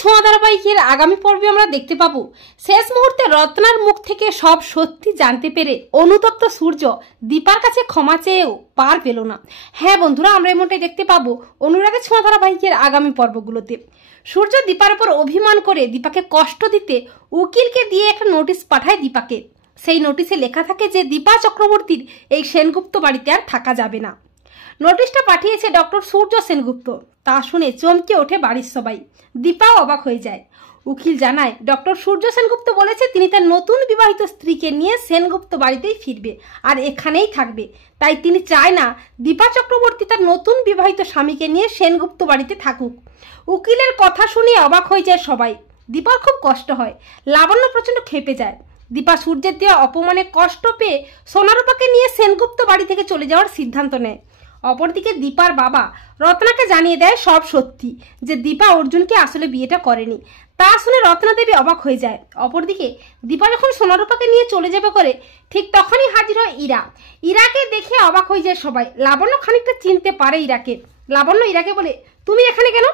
ছোঁয়া ধারাবাহিকের আগামী পর্বে আমরা দেখতে পাবো শেষ মুহূর্তে রত্নার মুখ থেকে সব সত্যি জানতে পেরে অনুতপ্ত সূর্য দীপার কাছে ক্ষমা চেয়েও পার পেল না। হ্যাঁ বন্ধুরা, আমরা এমনটাই দেখতে পাবো অনুরাগের ছোঁয়া ধারাবাহিকের আগামী পর্বগুলোতে। সূর্য দীপার উপর অভিমান করে দীপাকে কষ্ট দিতে উকিলকে দিয়ে একটা নোটিশ পাঠায় দীপাকে। সেই নোটিশে লেখা থাকে যে দীপা চক্রবর্তীর এই সেনগুপ্ত বাড়িতে আর থাকা যাবে না। নোটিশটা পাঠিয়েছে ডক্টর সূর্য সেনগুপ্ত। তা শুনে চমকে ওঠে বাড়ির সবাই, দীপাও অবাক হয়ে যায়। উকিল জানায় ডক্টর সূর্য সেনগুপ্ত বলেছে তিনি তার নতুন বিবাহিত স্ত্রীকে নিয়ে সেনগুপ্ত বাড়িতেই ফিরবে আর এখানেই থাকবে। তাই তিনি চায় না দীপা চক্রবর্তী তার নতুন বিবাহিত স্বামীকে নিয়ে সেনগুপ্ত বাড়িতে থাকুক। উকিলের কথা শুনে অবাক হয়ে যায় সবাই। দীপার খুব কষ্ট হয়, লাবণ্য প্রচন্ড ক্ষেপে যায়। দীপা সূর্যের দেওয়া অপমানে কষ্ট পেয়ে সোনারূপাকে নিয়ে সেনগুপ্ত বাড়ি থেকে চলে যাওয়ার সিদ্ধান্ত নেয়। অপরদিকে দীপার বাবা রত্নাকে জানিয়ে দেয় সব সত্যি, যে দীপা অর্জুনকে আসলে বিয়েটা করেনি। তা শুনে রত্না দেবী অবাক হয়ে যায়। অপরদিকে দীপা যখন সোনারূপাকে নিয়ে চলে যাবে করে ঠিক তখনই হাজির হয় ইরা। ইরাকে দেখে অবাক হয়ে যায় সবাই। লাবণ্য খানিকটা চিনতে পারে ইরাকে। লাবণ্য ইরাকে বলে, তুমি এখানে কেন?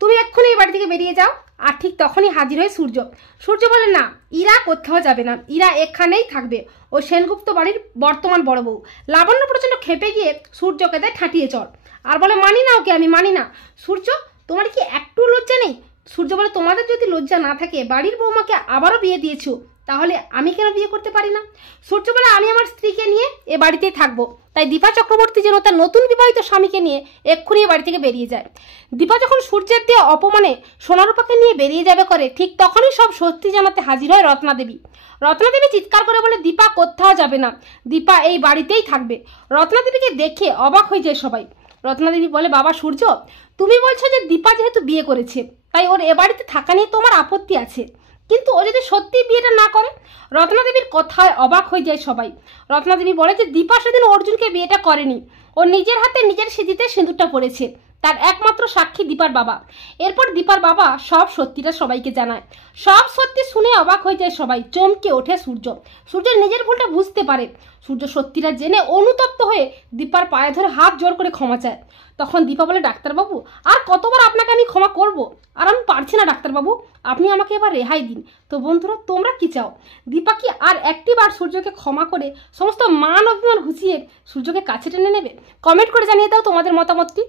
তুমি এক্ষুনি এই বাড়ি থেকে বেরিয়ে যাও। আর ঠিক তখনই হাজির হয় সূর্য। সূর্য বলে, না, ইরা কোথাও যাবে না, ইরা এখানেই থাকবে, ও সেনগুপ্ত বাড়ির বর্তমান বড় বউ। লাবণ্য প্রচন্ড খেপে গিয়ে সূর্যকে দেয় ঠাঁটিয়ে চড় আর বলে, মানি না ওকে, আমি মানি না। সূর্য, তোমার কি একটু লজ্জা নেই? সূর্য বলে, তোমাদের যদি লজ্জা না থাকে বাড়ির বৌমাকে আবারও বিয়ে দিয়েছো, তাহলে আমি কেন বিয়ে করতে পারি না? সূর্য বলে, আমি আমার স্ত্রীকে নিয়ে এ বাড়িতেই থাকবো। তাই দীপা চক্রবর্তী যেন তার নতুন বিবাহিত স্বামীকে নিয়ে এক্ষুনি এ বাড়ি থেকে বেরিয়ে যায়। দীপা যখন সূর্যের দিয়ে অপমানে সোনারূপাকে নিয়ে বেরিয়ে যাবে করে ঠিক তখনই সব সত্যি জানাতে হাজির হয় রত্না দেবী। রত্না দেবী চিৎকার করে বলে, দীপা কোথাও যাবে না, দীপা এই বাড়িতেই থাকবে। রত্না দেবীকে দেখে অবাক হয়ে যায় সবাই। রত্না দেবী বলে, বাবা সূর্য, তুমি বলছো যে দীপা যেহেতু বিয়ে করেছে তাই ওর এ বাড়িতে থাকা নিয়ে তোমার আপত্তি আছে, কিন্তু ও যদি সত্যি বিয়েটা না করে? রত্না দেবীর কথায় অবাক হয়ে যায় সবাই। রত্না দেবী বলে যে দীপা সেদিন অর্জুনকে বিয়েটা করেনি, ও নিজের হাতে নিজের সিঁথিতে সিঁদুরটা পড়েছে। তার একমাত্র সাক্ষী দীপার বাবা। এরপর দীপার বাবা সব সত্যিটা সবাইকে জানায়। সব সত্যি শুনে অবাক হয়ে যায় সবাই। চমকে ওঠে সূর্য। সূর্য নিজের ভুলটা বুঝতে পারে। সূর্য সত্যিটা জেনে অনুতপ্ত হয়ে দীপার পায়ে ধরে হাত জোর করে ক্ষমা চায়। তখন দীপা বলে, ডাক্তারবাবু, আর কতবার আপনাকে আমি ক্ষমা করব? আর আমি পারছি না ডাক্তারবাবু, আপনি আমাকে এবার রেহাই দিন। তো বন্ধুরা, তোমরা কি চাও? দীপা কি আর একটিবার সূর্যকে ক্ষমা করে সমস্ত মান অভিমান ঘুচিয়ে সূর্যকে কাছে টেনে নেবে? কমেন্ট করে জানিয়ে দাও তোমাদের মতামতটি।